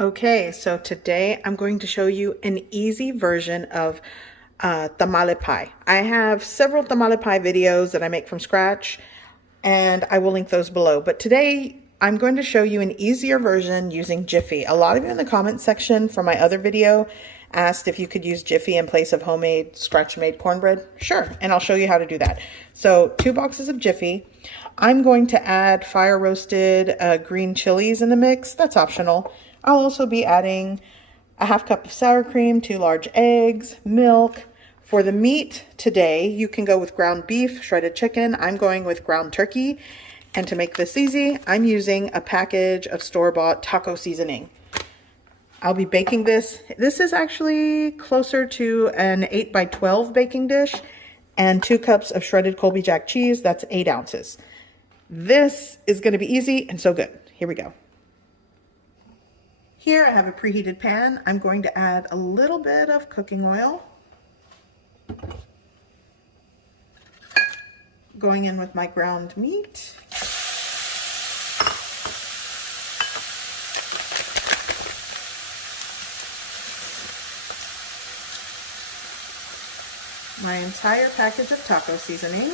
Okay, so today I'm going to show you an easy version of tamale pie. I have several tamale pie videos that I make from scratch, and I will link those below. But today I'm going to show you an easier version using Jiffy. A lot of you in the comment section from my other video asked if you could use Jiffy in place of homemade scratch-made cornbread. Sure, and I'll show you how to do that. So 2 boxes of Jiffy. I'm going to add fire roasted green chilies in the mix. That's optional. I'll also be adding a 1/2 cup of sour cream, 2 large eggs, milk. For the meat today, you can go with ground beef, shredded chicken. I'm going with ground turkey. And to make this easy, I'm using a package of store-bought taco seasoning. I'll be baking this. This is actually closer to an 8 by 12 baking dish, and 2 cups of shredded Colby Jack cheese. That's 8 ounces. This is going to be easy and so good. Here we go. Here I have a preheated pan. I'm going to add a little bit of cooking oil. Going in with my ground meat. My entire package of taco seasoning.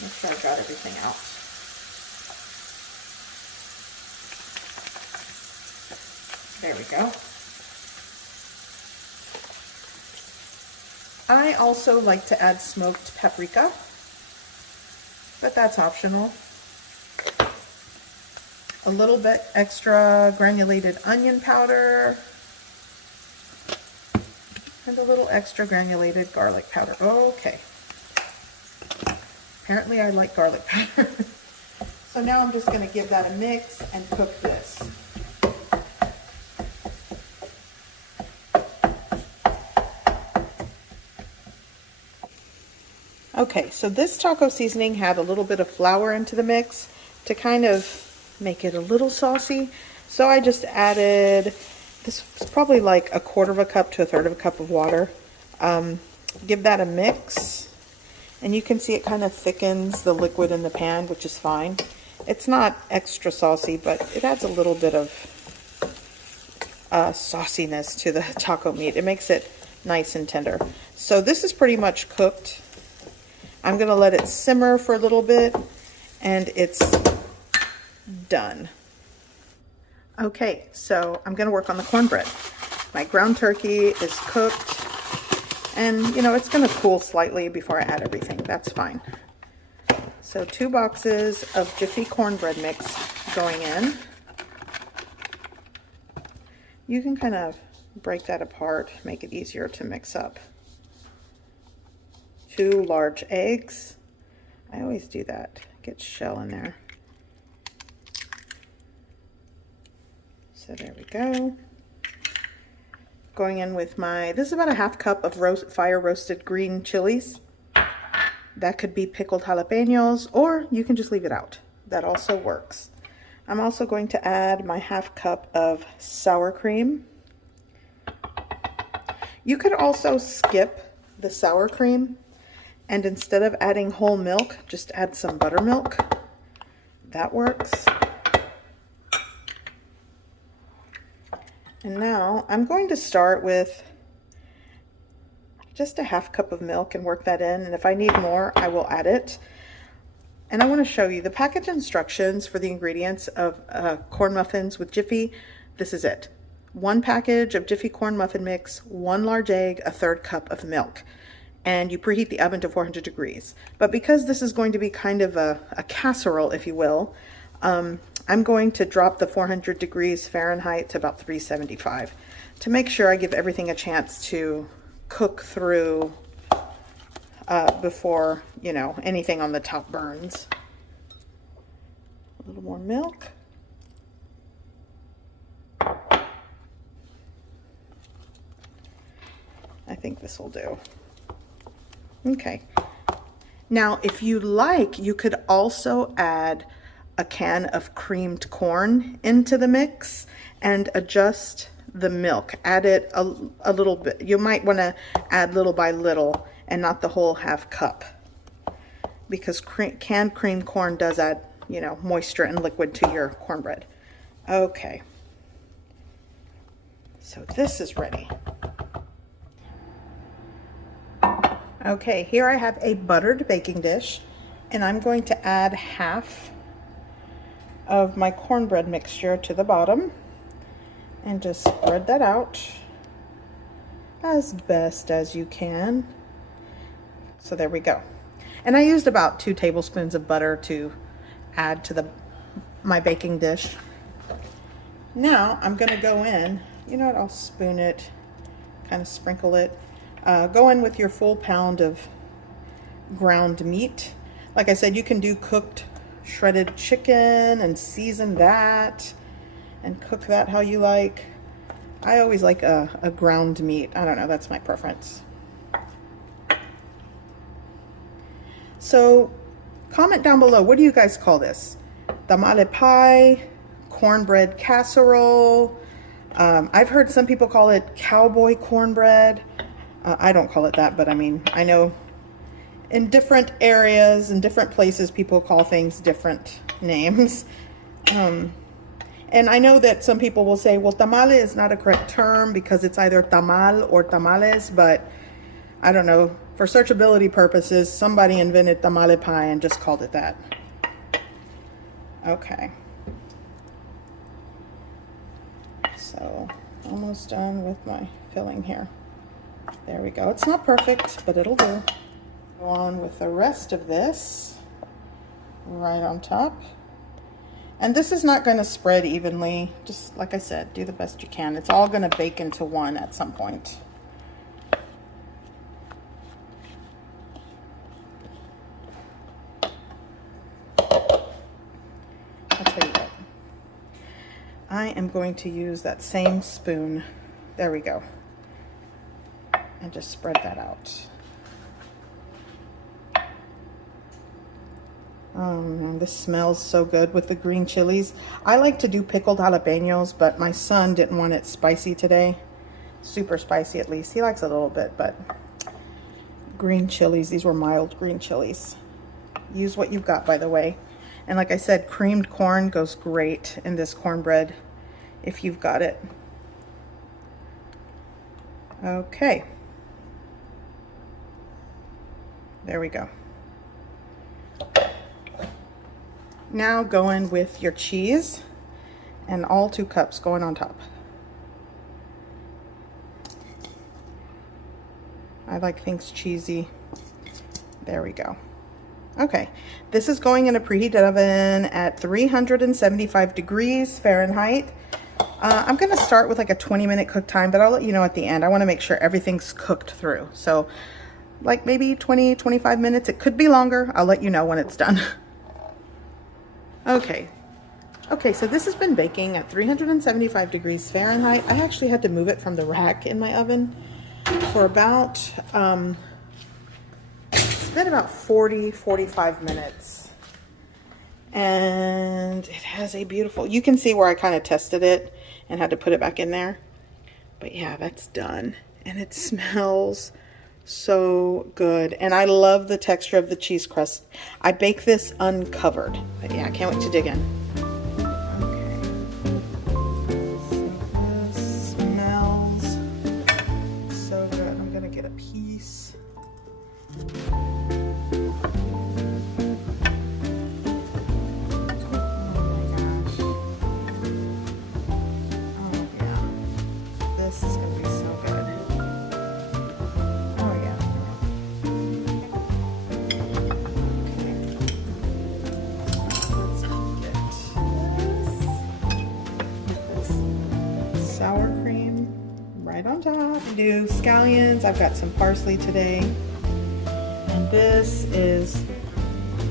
Make sure I've got everything out. There we go. I also like to add smoked paprika, but that's optional. A little bit extra granulated onion powder, and a little extra granulated garlic powder. Okay. Apparently I like garlic powder. So now I'm just going to give that a mix and cook this. Okay, so this taco seasoning had a little bit of flour into the mix to kind of make it a little saucy. So I just added, this was probably like 1/4 cup to 1/3 cup of water. Give that a mix. And you can see it kind of thickens the liquid in the pan, which is fine. It's not extra saucy, but it adds a little bit of sauciness to the taco meat. It makes it nice and tender. So this is pretty much cooked. I'm going to let it simmer for a little bit, and it's done. Okay, so I'm going to work on the cornbread. My ground turkey is cooked, and you know, it's going to cool slightly before I add everything. That's fine. So 2 boxes of Jiffy cornbread mix going in. You can kind of break that apart, make it easier to mix up. 2 large eggs. I always do that. Get shell in there. So there we go. Going in with my, this is about a 1/2 cup of fire roasted green chilies. That could be pickled jalapenos, or you can just leave it out. That also works. I'm also going to add my 1/2 cup of sour cream. You could also skip the sour cream, and instead of adding whole milk, just add some buttermilk. That works. And now I'm going to start with just a 1/2 cup of milk and work that in. And if I need more, I will add it. And I want to show you the package instructions for the ingredients of corn muffins with Jiffy. This is it. 1 package of Jiffy corn muffin mix, 1 large egg, 1/3 cup of milk. And you preheat the oven to 400 degrees. But because this is going to be kind of a casserole, if you will, I'm going to drop the 400 degrees Fahrenheit to about 375 to make sure I give everything a chance to cook through before, you know, anything on the top burns. A little more milk. I think this will do. Okay. Now, if you like, you could also add a can of creamed corn into the mix and adjust the milk. Add it a little bit. You might want to add little by little and not the whole 1/2 cup, because canned creamed corn does add, you know, moisture and liquid to your cornbread. Okay, so this is ready. Okay, here I have a buttered baking dish, and I'm going to add half of my cornbread mixture to the bottom and just spread that out as best as you can. So there we go. And I used about 2 tablespoons of butter to add to my baking dish. Now I'm gonna go in, you know what, I'll spoon it, kind of sprinkle it. Go in with your full pound of ground meat. Like I said, you can do cooked shredded chicken and season that and cook that how you like. I always like a ground meat. I don't know, that's my preference. So comment down below, what do you guys call this? Tamale pie, cornbread casserole. I've heard some people call it cowboy cornbread. I don't call it that, but I mean, I know in different areas and different places people call things different names. And I know that some people will say, well, tamale is not a correct term because it's either tamal or tamales, but I don't know. For searchability purposes, somebody invented tamale pie and just called it that. Okay. So almost done with my filling here. There we go. It's not perfect, but it'll do. Go on with the rest of this right on top. And this is not going to spread evenly. Just like I said, do the best you can. It's all going to bake into one at some point. I'll tell you what. I am going to use that same spoon. There we go. And just spread that out. Oh man, this smells so good with the green chilies. I like to do pickled jalapenos, but my son didn't want it spicy today. Super spicy at least. He likes a little bit, but green chilies, these were mild green chilies. Use what you've got, by the way. And like I said, creamed corn goes great in this cornbread if you've got it. Okay. There we go. Now go in with your cheese and all 2 cups going on top. I like things cheesy. There we go. Okay, this is going in a preheated oven at 375 degrees Fahrenheit. I'm gonna start with like a 20-minute cook time, but I'll let you know at the end. I wanna make sure everything's cooked through. So like maybe 20-25 minutes. It could be longer. I'll let you know when it's done. Okay, so this has been baking at 375 degrees Fahrenheit. I actually had to move it from the rack in my oven for about, it's been about 40-45 minutes. And it has a beautiful, you can see where I kind of tested it and had to put it back in there. But yeah, that's done. And it smells so good. And I love the texture of the cheese crust. I bake this uncovered. But yeah, I can't wait to dig in. Okay. So this smells so good. I'm gonna get a piece. Sour cream right on top. We do scallions. I've got some parsley today. And this is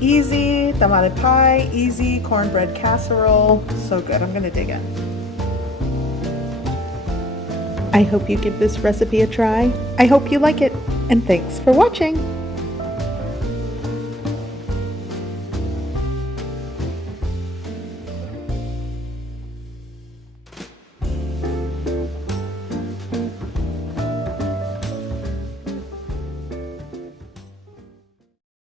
easy tamale pie, easy cornbread casserole. So good. I'm gonna dig in. I hope you give this recipe a try. I hope you like it, and thanks for watching.